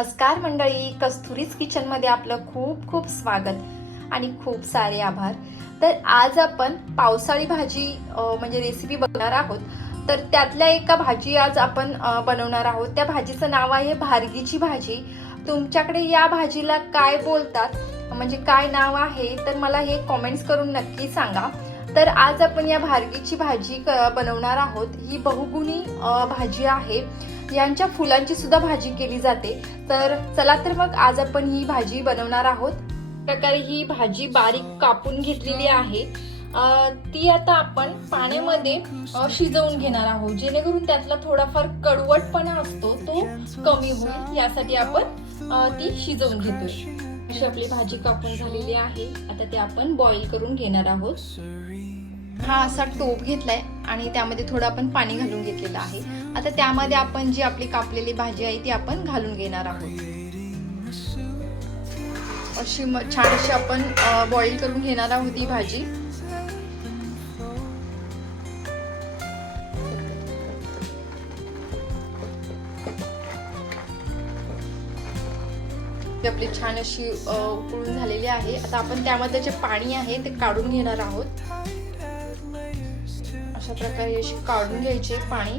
नमस्कार मंडळी, कस्तुरीज किचनमध्ये आपलं खूप खूप स्वागत आणि खूप सारे आभार. तर आज आपण पावसाळी भाजी म्हणजे रेसिपी बघणार आहोत. तर त्यातल्या एका भाजी आज आपण बनवणार आहोत. त्या भाजीचं नाव आहे भारगीची भाजी. तुमच्याकडे या भाजीला काय बोलतात, म्हणजे काय नाव आहे, तर मला हे कॉमेंट्स करून नक्की सांगा. तर आज आपण या भारगीची भाजी बनवणार आहोत. ही बहुगुणी भाजी आहे. यांच्या फुलांची सुद्धा भाजी केली जाते. तर चला तर मग आज आपण ही भाजी बनवणार आहोत. प्रकारे ही भाजी बारीक कापून घेतलेली आहे. ती आता आपण पाण्यामध्ये शिजवून घेणार आहोत, जेणेकरून त्यातला थोडाफार कडवटपणा असतो तो कमी होईल. यासाठी आपण ती शिजवून घेतोय. अशी आपली भाजी कापून झालेली आहे. आता ते आपण बॉईल करून घेणार आहोत. हा असा टोप घेतलाय आणि त्यामध्ये थोडं आपण पाणी घालून घेतलेलं आहे. आता त्यामध्ये आपण जी आपली कापलेली भाजी आहे ती आपण घालून घेणार आहोत. अशी छान अशी आपण बॉईल करून घेणार आहोत ही भाजी. आपली छान अशी उकळून झालेली आहे. आता आपण त्यामध्ये जे पाणी आहे ते काढून घेणार आहोत. अशा प्रकारे अशी काढून घ्यायचे पाणी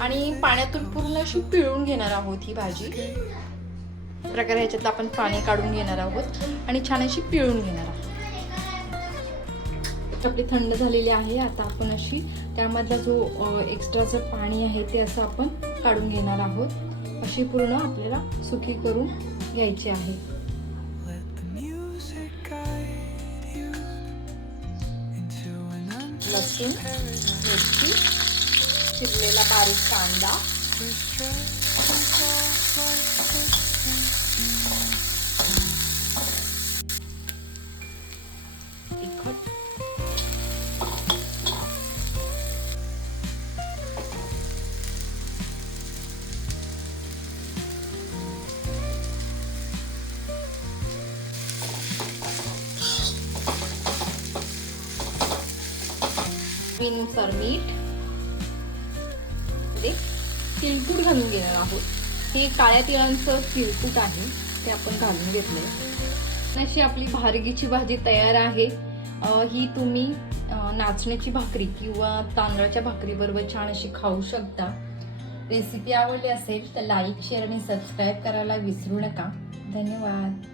आणि पाण्यातून पूर्ण अशी पिळून घेणार आहोत ही भाजी. प्रकारे ह्याच्यात आपण पाणी काढून घेणार आहोत आणि छान अशी पिळून घेणार आहोत. आपली थंड झालेली आहे. आता आपण अशी त्यामधला जो एक्स्ट्राचं पाणी आहे ते असं आपण काढून घेणार आहोत. अशी पूर्ण आपल्याला सुकी करून घ्यायची आहे. लसूण, मिरची, चिरलेला बारीक कांदा, तिखट, चवीनुसार मीठ, तिळकूट घालून घेणार आहोत. हे काळ्या तिळांचं तिळकूट आहे ते आपण घालून घेतलंय. अशी आपली भारगीची भाजी तयार आहे. ही तुम्ही नाचण्याची भाकरी किंवा तांदळाच्या भाकरी बरोबर छान अशी खाऊ शकता. रेसिपी आवडली असेल तर लाईक, शेअर आणि सबस्क्राईब करायला विसरू नका. धन्यवाद.